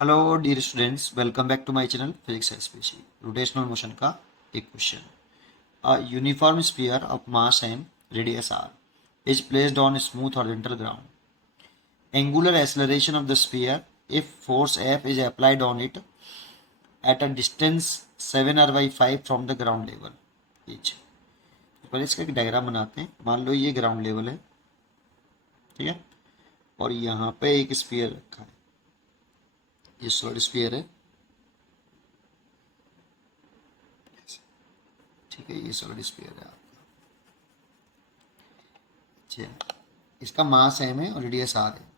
Hello dear students, welcome back to my channel physics SPC. Rotational motion का एक question. A uniform sphere of mass M radius R is placed on smooth horizontal ground. Angular acceleration of the sphere if force F is applied on it at a distance 7r/5 from the ground level each. पहले इसका एक diagram बनाते हैं। मान लो ये ground level है, ठीक है, और यहाँ पे एक स्फीयर रखा है। ये सॉलिड स्फीयर है, ठीक है, ये सॉलिड स्फीयर है। अच्छा, इसका मास एम है और रेडियस आर है।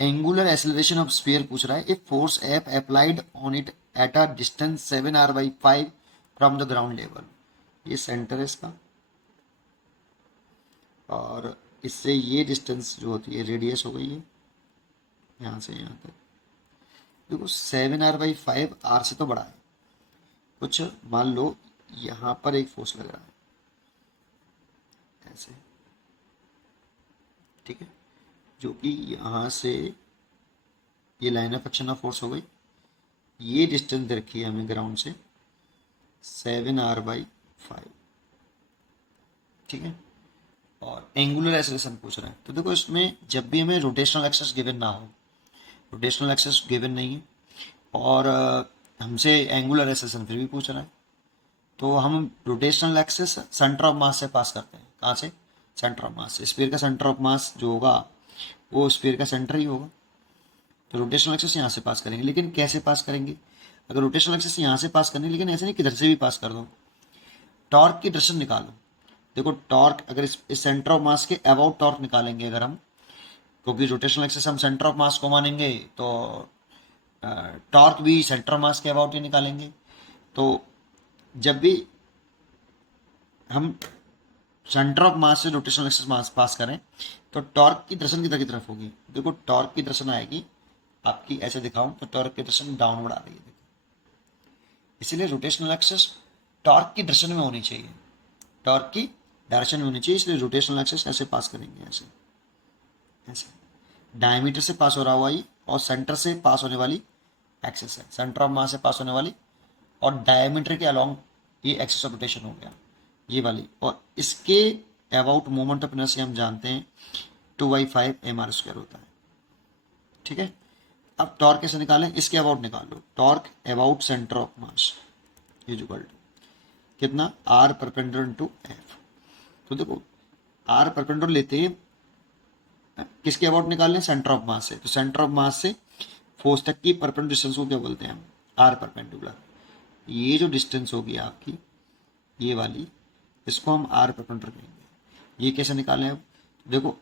एंगुलर एक्सेलरेशन ऑफ स्फीयर पूछ रहा है if force F applied on it at a distance 7r/5 from the ground level. ये सेंटर है इसका, और इससे ये डिस्टेंस जो होती है रेडियस हो गई है यहाँ से यहाँ तक। देखो 7r/5 आर से तो बड़ा है कुछ। मान लो यहाँ पर एक फोर्स लग रहा है ऐसे, ठीक है, जो कि यहाँ से ये line of action of force हो गई। ये डिस्टेंस दे रखी है हमें ग्राउंड से 7r/5, ठीक है, और एंगुलर एक्सेलरेशन पूछ रहा है। तो देखो इसमें जब भी हमें रोटेशनल एक्सेस गिवन ना हो, रोटेशनल एक्सेस गिवन नहीं है, और हमसे एंगुलर एक्सेलरेशन फिर भी पूछ रहा है, तो हम rotational axis centre of mass से पास करते हैं। कहाँ से? सेंटर ऑफ मास से। स्फीयर का सेंटर ऑफ मास जो होगा वो स्फीयर का सेंटर ही होगा। तो रोटेशनल एक्सेस यहाँ से पास करेंगे, लेकिन कैसे पास करेंगे? अगर रोटेशनल एक्सेस यहाँ से पास करनी, लेकिन ऐसे नहीं किधर से भी पास कर दो। टॉर्क की डायरेक्शन निकालो। देखो टॉर्क, अगर इस सेंटर ऑफ मास के अबाउट टॉर्क निकालेंगे अगर हम, क्योंकि रोटेशनल एक्सेस हम सेंटर ऑफ मास को मानेंगे, तो टॉर्क भी सेंटर ऑफ मास के अबाउट ही निकालेंगे। तो जब भी हम सेंटर ऑफ मास से रोटेशनल एक्सेस मास पास करें तो टॉर्क की डायरेक्शन किधर की तरफ होगी? देखो टॉर्क की डायरेक्शन आएगी आपकी, ऐसे दिखाऊं तो टॉर्क की डायरेक्शन डाउनवर्ड आ रही है। इसीलिए रोटेशनल एक्सेस टॉर्क की डायरेक्शन में होनी चाहिए, टॉर्क की डायरेक्शन में होनी चाहिए। इसलिए रोटेशनल एक्सेस ऐसे पास करेंगे, ऐसे ऐसे डायमीटर से पास हो रहा हुआ ये, और सेंटर से पास होने वाली एक्सेस है, सेंटर ऑफ मास से पास होने वाली, और डायमीटर के अलोंग ये एक्सेस ऑफ रोटेशन हो गया ये वाली। और इसके अबाउट मोमेंट ऑफ इनर्शिया हम जानते हैं 2/5 mr² होता है, ठीक है। अब टॉर्क कैसे निकालें? इसके अबाउट निकाल लो। Torque about centre of mass is equal to कितना? R perpendicular to F. तो देखो आर परपेंडिकुलर लेते हैं, किसके अबाउट निकाल लें? सेंटर ऑफ मास से। तो सेंटर ऑफ मास से फोर्स तक की परपेंडिकुलर डिस्टेंस को क्या बोलते हैं हम? R perpendicular. ये जो डिस्टेंस होगी आपकी ये वाली, इसको हम आर परपेंडिकुलर कहेंगे। ये कैसे निकालें? अब देखो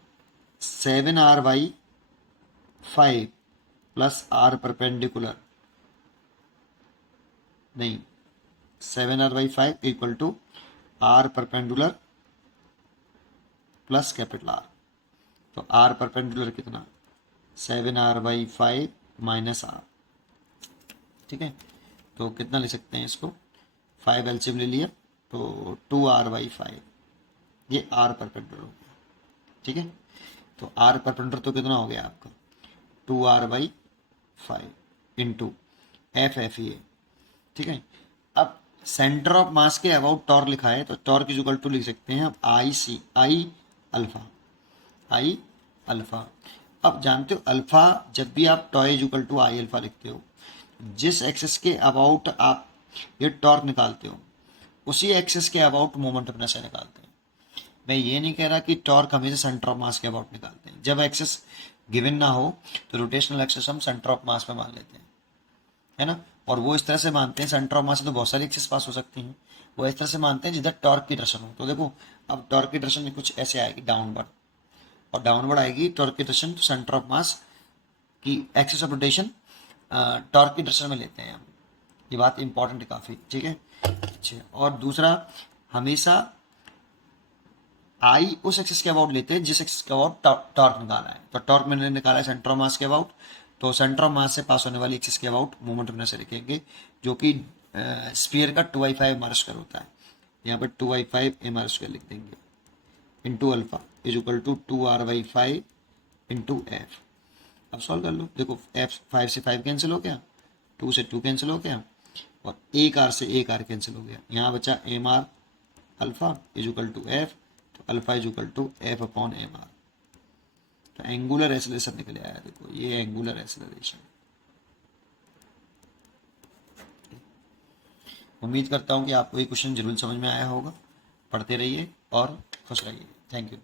7r/5 प्लस आर परपेंडिकुलर, नहीं, 7r/5 equal to R perpendicular plus capital R. तो आर परपेंडिकुलर कितना? 7r/5 माइनस आर, ठीक है। तो कितना ले सकते हैं इसको? 5 एलसीएम ले लिया तो 2r/5, ये आर परपेंडिकुलर हो गया, ठीक है। तो आर परपेंडिकुलर तो कितना हो गया आपका? 2r/5 इंटू एफ एफ ये, ठीक है। अब सेंटर ऑफ मास के अबाउट टॉर्क लिखा है, तो टॉर्क इज इक्वल टू लिख सकते हैं अब आई सी, आई अल्फा, आई अल्फा। अब जानते हो अल्फा, जब भी आप टॉय is equal to I alpha लिखते हो, जिस एक्सेस के अबाउट आप ये टॉर्क निकालते हो उसी एक्सेस के अबाउट मोमेंट ऑफ इनर्शिया निकालते हैं। मैं ये नहीं कह रहा कि टॉर्क हमेशा सेंटर ऑफ मास के अबाउट निकालते हैं। जब एक्सेस गिवन ना हो तो रोटेशनल एक्सेस हम सेंटर ऑफ मास पे मान लेते हैं, है ना। और वो इस तरह से मानते हैं, सेंटर ऑफ मास से तो बहुत सारी एक्सेस पास हो सकती हैं, वो इस तरह से मानते हैं जिधर टॉर्क की डायरेक्शन हो। तो देखो अब टॉर्क की डायरेक्शन कुछ ऐसे आएगी डाउनवर्ड, और डाउनवर्ड आएगी टॉर्क की डायरेक्शन, तो सेंटर ऑफ मास की एक्सेस ऑफ रोटेशन टॉर्क की डायरेक्शन में लेते हैं हम। ये बात इंपॉर्टेंट है काफ़ी, ठीक है। अच्छा, और दूसरा, हमेशा आई उस एक्सिस के अबाउट लेते हैं जिस एक्सिस के अबाउट टॉर्क निकाला है। तो टॉर्क मैंने निकाला है सेंटर ऑफ मास के अबाउट, तो सेंटर ऑफ मास से पास होने वाली एक्सिस के अबाउट मोमेंट ऑफ इनर्शिया लिखेंगे, जो कि स्फीयर का 2/5 mr² होता है। यहाँ पर 2/5 mr² लिख देंगे into alpha is equal to 2r/5 into F. अब सॉल्व कर लो। देखो एफ 5 से 5 कैंसिल हो गया, 2 से 2 कैंसिल हो गया, और एक आर से एक आर कैंसिल हो गया। यहाँ बचा M R alpha is equal to F, तो alpha is equal to F upon M R. तो एंगुलर एक्सेलरेशन निकल आया। देखो ये एंगुलर एक्सेलरेशन। उम्मीद करता हूँ कि आपको ये क्वेश्चन जरूर समझ में आया होगा। पढ़ते रहिए और खुश रहिए। Thank you.